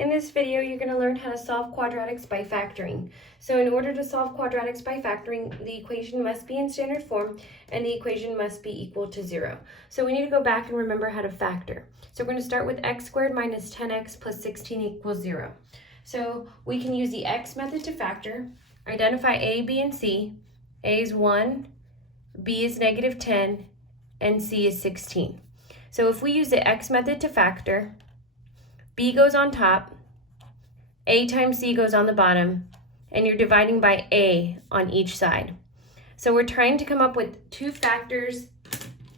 In this video, you're going to learn how to solve quadratics by factoring. So in order to solve quadratics by factoring, the equation must be in standard form and the equation must be equal to 0. So we need to go back and remember how to factor. So we're going to start with x squared minus 10x plus 16 equals 0. So we can use the x method to factor, identify a, b, and c. A is 1, b is negative 10, and c is 16. So if we use the x method to factor, b goes on top, a times c goes on the bottom, and you're dividing by a on each side. So we're trying to come up with two factors,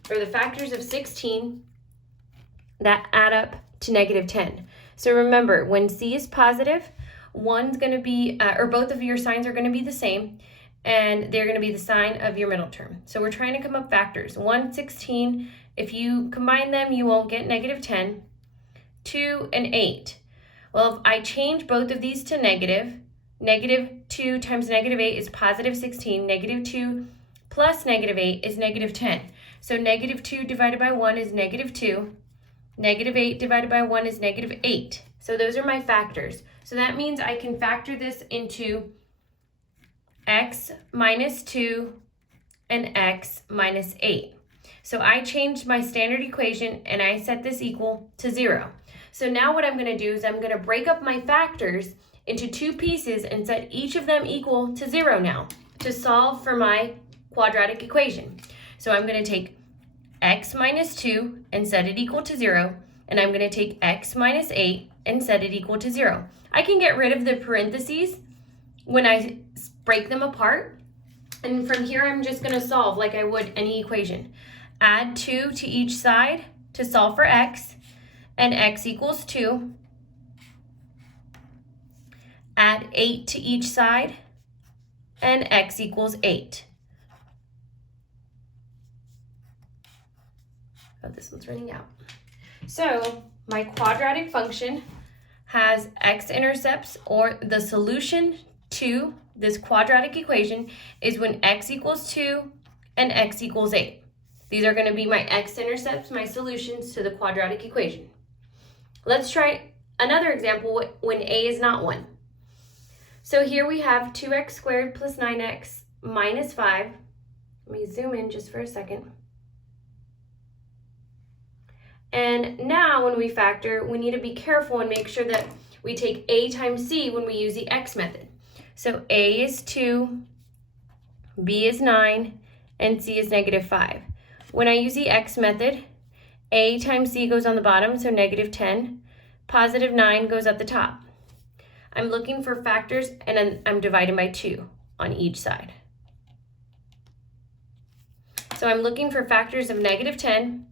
or the factors of 16 that add up to negative 10. So remember, when c is positive, one's going to be, or both of your signs are going to be the same, and they're going to be the sign of your middle term. So we're trying to come up factors. 1, 16, if you combine them, you won't get negative 10. 2 and 8. Well, if I change both of these to negative, negative 2 times negative 8 is positive 16. Negative 2 plus negative 8 is negative 10. So negative 2 divided by 1 is negative 2. Negative 8 divided by 1 is negative 8. So those are my factors. So that means I can factor this into x minus 2 and x minus 8. So I changed my standard equation and I set this equal to 0. So now what I'm going to do is I'm going to break up my factors into two pieces and set each of them equal to 0 now to solve for my quadratic equation. So I'm going to take x minus 2 and set it equal to 0, and I'm going to take x minus 8 and set it equal to 0. I can get rid of the parentheses when I break them apart, and from here I'm just going to solve like I would any equation. Add 2 to each side to solve for x, and x equals 2. Add 8 to each side, and x equals 8. Oh, this one's running out. So my quadratic function has x-intercepts, or the solution to this quadratic equation is when x equals 2 and x equals 8. These are going to be my x-intercepts, my solutions to the quadratic equation. Let's try another example when a is not 1. So here we have 2x squared plus 9x minus 5. Let me zoom in just for a second. And now when we factor, we need to be careful and make sure that we take a times c when we use the x method. So a is 2, b is 9, and c is negative 5. When I use the x method, a times c goes on the bottom, so negative 10. Positive 9 goes at the top. I'm looking for factors, and then I'm dividing by 2 on each side. So I'm looking for factors of negative 10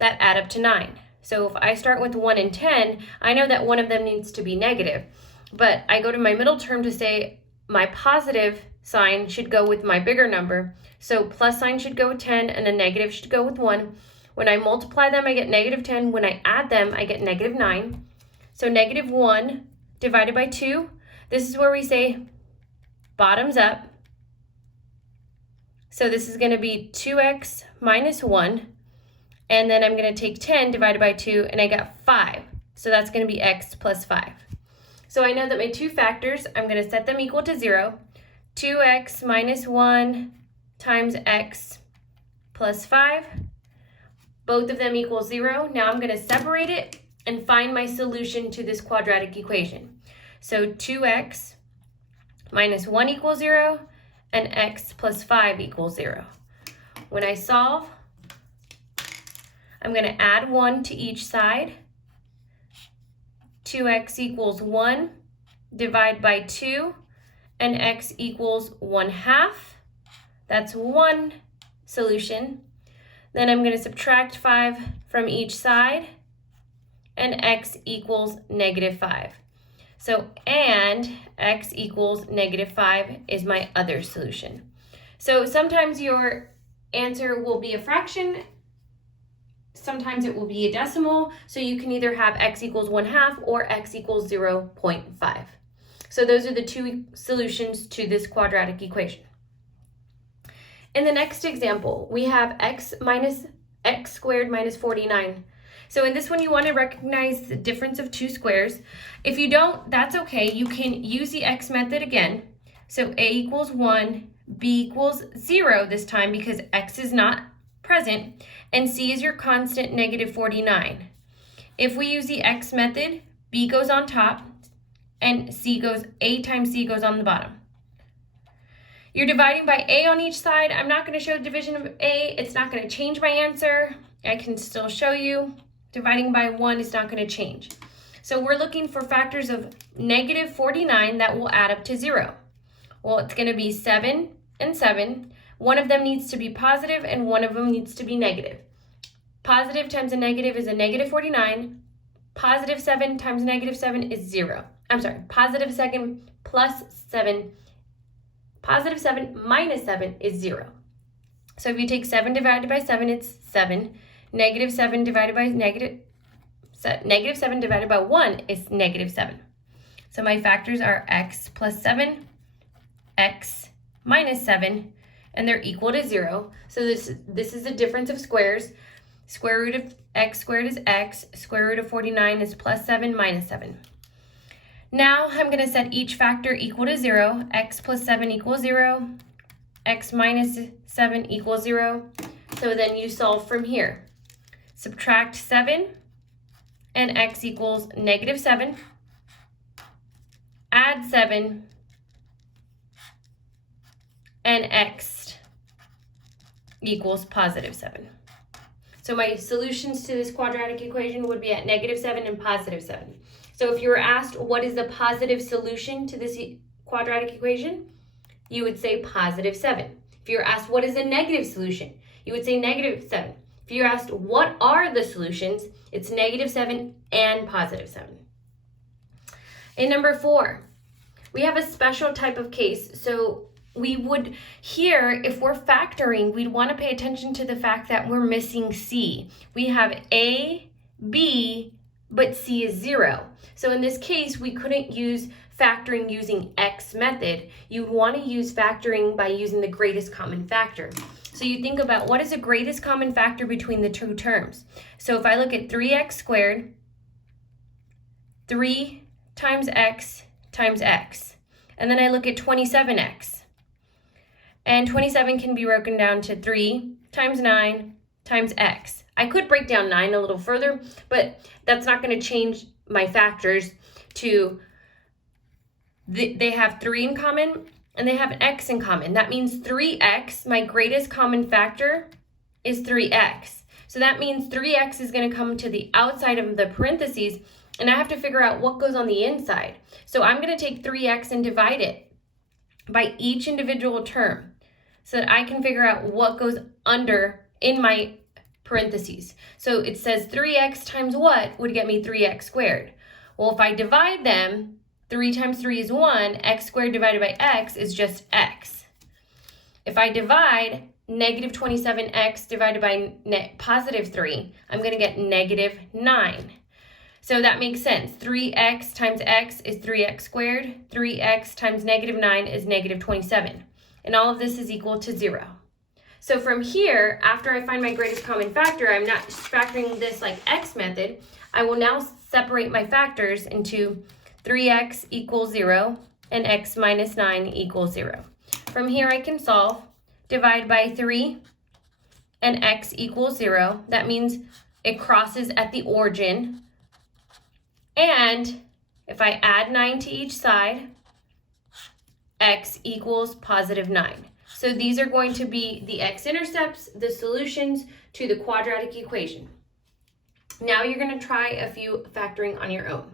that add up to 9. So if I start with 1 and 10, I know that one of them needs to be negative. But I go to my middle term to say my positive sign should go with my bigger number. So plus sign should go with 10 and a negative should go with 1. When I multiply them, I get negative 10. When I add them, I get negative 9. So negative 1 divided by 2, this is where we say bottoms up. So this is going to be 2x minus 1. And then I'm going to take 10 divided by 2, and I got 5. So that's going to be x plus 5. So I know that my two factors, I'm going to set them equal to 0. 2x minus 1 times x plus 5. Both of them equal 0. Now I'm going to separate it and find my solution to this quadratic equation. So 2x minus 1 equals 0, and x plus 5 equals 0. When I solve, I'm going to add 1 to each side. 2x equals 1, divide by 2, and x equals 1/2. That's one solution. Then I'm going to subtract 5 from each side, and x equals negative 5. So, and x equals negative 5 is my other solution. So sometimes your answer will be a fraction, sometimes it will be a decimal, so you can either have x equals 1/2 or x equals 0.5. So those are the two solutions to this quadratic equation. In the next example, we have x squared minus 49. So in this one, you want to recognize the difference of two squares. If you don't, that's okay. You can use the x method again. So a equals 1, b equals 0 this time because x is not present, and c is your constant, negative 49. If we use the x method, b goes on top, and a times c goes on the bottom. You're dividing by a on each side. I'm not going to show division of a. It's not going to change my answer. I can still show you. Dividing by 1 is not going to change. So we're looking for factors of negative 49 that will add up to 0. Well, it's going to be 7 and 7. One of them needs to be positive and one of them needs to be negative. Positive times a negative is a negative 49. Positive 7 times negative 7 is 0. I'm sorry, positive 7 plus 7. Positive 7 minus 7 is 0. So if you take 7 divided by 7, it's 7. Negative 7 divided by negative 7 divided by 1 is negative 7. So my factors are x plus 7, x minus 7, and they're equal to 0. So this is the difference of squares. Square root of x squared is x. Square root of 49 is plus 7 minus 7. Now I'm going to set each factor equal to 0. X plus 7 equals 0. X minus 7 equals 0. So then you solve from here. Subtract 7, and x equals negative 7. Add 7, and x equals positive 7. So my solutions to this quadratic equation would be at negative 7 and positive 7. So if you were asked what is the positive solution to this quadratic equation, you would say positive 7. If you were asked what is the negative solution, you would say negative 7. If you're asked what are the solutions, it's negative 7 and positive 7. In number 4, we have a special type of case. So we would here, if we're factoring, we'd want to pay attention to the fact that we're missing c. We have a, b, but c is 0. So in this case, we couldn't use factoring using x method. You'd want to use factoring by using the greatest common factor. So you think about what is the greatest common factor between the two terms. So if I look at 3x squared, 3 times x, and then I look at 27x. And 27 can be broken down to 3 times 9 times x. I could break down 9 a little further, but that's not going to change my factors to, they have 3 in common and they have an x in common. That means 3x, my greatest common factor, is 3x. So that means 3x is going to come to the outside of the parentheses, and I have to figure out what goes on the inside. So I'm going to take 3x and divide it by each individual term so that I can figure out what goes under in my parentheses. So it says 3x times what would get me 3x squared. Well, if I divide them, 3 times 3 is 1. X squared divided by x is just x. If I divide negative 27x divided by positive 3, I'm going to get negative 9. So that makes sense. 3x times x is 3x squared. 3x times negative 9 is negative 27. And all of this is equal to 0. So from here, after I find my greatest common factor, I'm not factoring this like x method. I will now separate my factors into 3x equals 0 and x minus 9 equals 0. From here I can solve. Divide by 3 and x equals 0. That means it crosses at the origin. And if I add 9 to each side, x equals positive 9. So these are going to be the x-intercepts, the solutions to the quadratic equation. Now you're going to try a few factoring on your own.